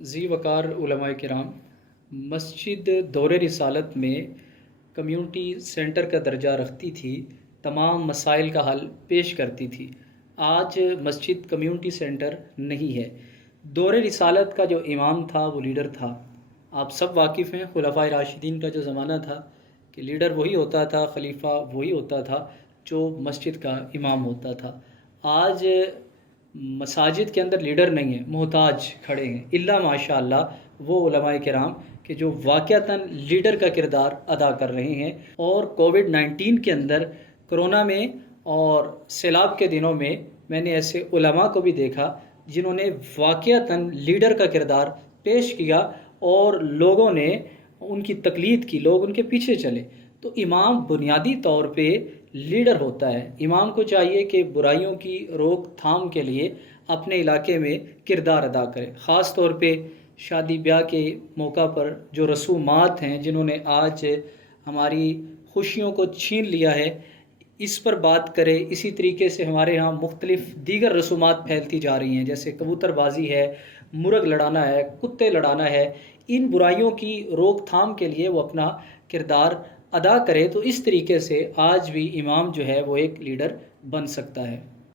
ज़ी वक़ार उलमाए किराम, मस्जिद दौरे रिसालत में कम्युनिटी सेंटर का दर्जा रखती थी, तमाम मसाइल का हल पेश करती थी। आज मस्जिद कम्युनिटी सेंटर नहीं है। दौरे रिसालत का जो इमाम था, वो लीडर था। आप सब वाकिफ़ हैं, खुलफ़ाए राशिदीन का जो ज़माना था कि लीडर वही होता था, खलीफा वही होता था जो मस्जिद का इमाम होता था। आज मसाजिद के अंदर लीडर नहीं है, मोहताज खड़े हैं, इल्ला माशाअल्लाह वो उलमाए किराम कि जो वाक़अतन लीडर का किरदार अदा कर रहे हैं। और कोविड-19 के अंदर, कोरोना में और सैलाब के दिनों में मैंने ऐसे उलमा को भी देखा जिन्होंने वाक़अतन लीडर का किरदार पेश किया और लोगों ने उनकी तक़लीद की, लोग उनके पीछे चले। तो इमाम बुनियादी तौर पे लीडर होता है। इमाम को चाहिए कि बुराइयों की रोकथाम के लिए अपने इलाके में किरदार अदा करे। ख़ास तौर पे शादी ब्याह के मौका पर जो रसूमात हैं जिन्होंने आज हमारी खुशियों को छीन लिया है, इस पर बात करें। इसी तरीके से हमारे यहाँ मुख्तलिफ़ दीगर रसूमात फैलती जा रही हैं, जैसे कबूतरबाजी है, मुर्ग लड़ाना है, कुत्ते लड़ाना है। इन बुराइयों की रोकथाम के लिए वो अपना किरदार अदा करे। तो इस तरीके से आज भी इमाम जो है वो एक लीडर बन सकता है।